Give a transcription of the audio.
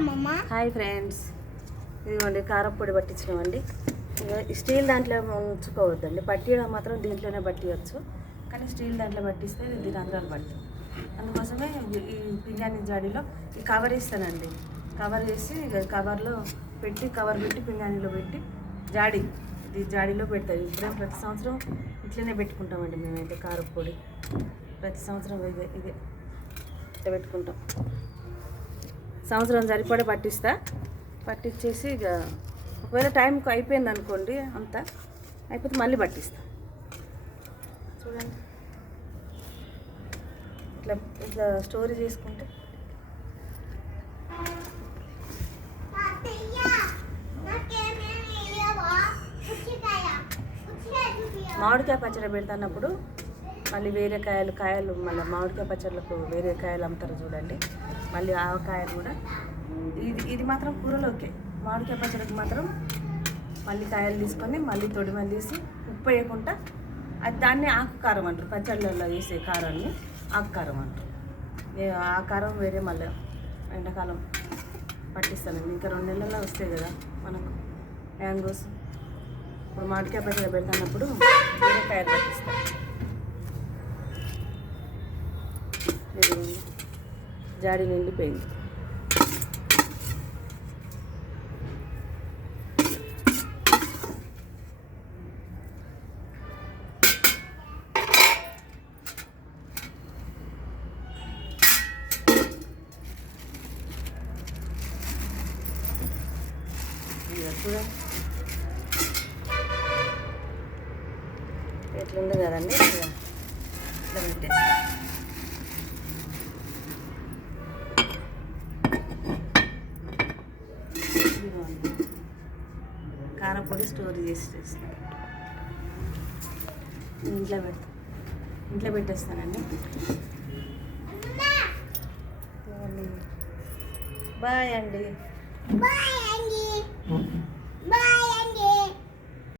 Hi friends. ఇదిగోండి కారప్పొడి పట్టించినామండి. ఇక steel దాంట్లో ఉంచుకోవద్దండి. పట్టియడం మాత్రం దీంట్లోనే పట్టియచ్చు. కానీ స్టీల్ దాంట్లో పట్టిస్తే దీని రంధ్రాలు పడుతుంది అందుకోసమే ఈ- పింగాణి జాడీలో ఈ కవర్ ఇస్తానండి కవర్ చేసి ఇక కవర్లో పెట్టి కవర్ పెట్టి పింగాణిలో పెట్టి జాడీ. ఇది జాడీలో పెడతాయి ఇప్పుడే ప్రతి సంవత్సరం ఇట్లనే పెట్టుకుంటామండి మేమైతే కారపొడి ప్రతి సంవత్సరం ఇదే ఇదే. ఇట్లా పెట్టుకుంటాం. సంవత్సరం సరిపడా పట్టిస్తా. పట్టించేసి ఇక ఒకవేళ టైంకి అయిపోయింది అనుకోండి అంతా. అయిపోతే మళ్ళీ పట్టిస్తా. చూడండి. ఇట్లా ఇట్లా స్టోరీ చేసుకుంటే. మామిడికాయ పచ్చడి పెడుతున్నప్పుడు మళ్ళీ వేరే కాయలు కాయలు మళ్ళీ మామిడికాయ పచ్చళ్ళకు వేరే కాయలు అమ్ముతారు చూడండి. మళ్ళీ ఆవకాయలు కూడా ఇది ఇది మాత్రం కూరలోకే మామిడికాయ పచ్చడికి మాత్రం మళ్ళీ కాయలు తీసుకొని మళ్ళీ తొడిమలు తీసి ఉప్పు వేయకుండా అది దాన్ని ఆకు కారం అంటారు. పచ్చళ్ళల్లో వేసే కారాన్ని ఆకుకారం అంటారు. ఏ- ఆ కారం వేరే మళ్ళీ ఎండాకాలం పట్టిస్తానండి ఇంకా రెండు నెలల్లో వస్తాయి కదా మనకు మ్యాంగోస్. ఇప్పుడు మామిడికాయ పచ్చడి పెడతానప్పుడు వేరే కాయలు పట్టిస్తాను. ఇదిగోండి. జాడి నిండిపోయింది ఎట్లుంది కదండి? ఇట్లా పెట్టేసి ఇదిగోండి. కారపొడి స్టోర్ చేసి చేస్తా ఇంట్లో పెడతా. ఇంట్లో పెట్టేస్తానండి. బాయ్ అండి బాయ్ అండి. బాయ్! అండి